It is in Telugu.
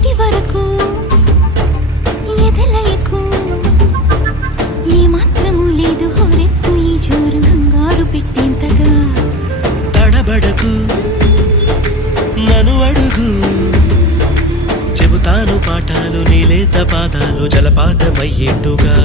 ఇది వరకు ఎదలయకు ఏ మాత్రము లేదు హోరెత్తు ఈ జోరు కంగారు పెట్టేంతగా తడబడకు నన్ను అడుగు చెబుతాను పాఠాలు నీలేత పాదాలు జలపాతమయ్యేట్టుగా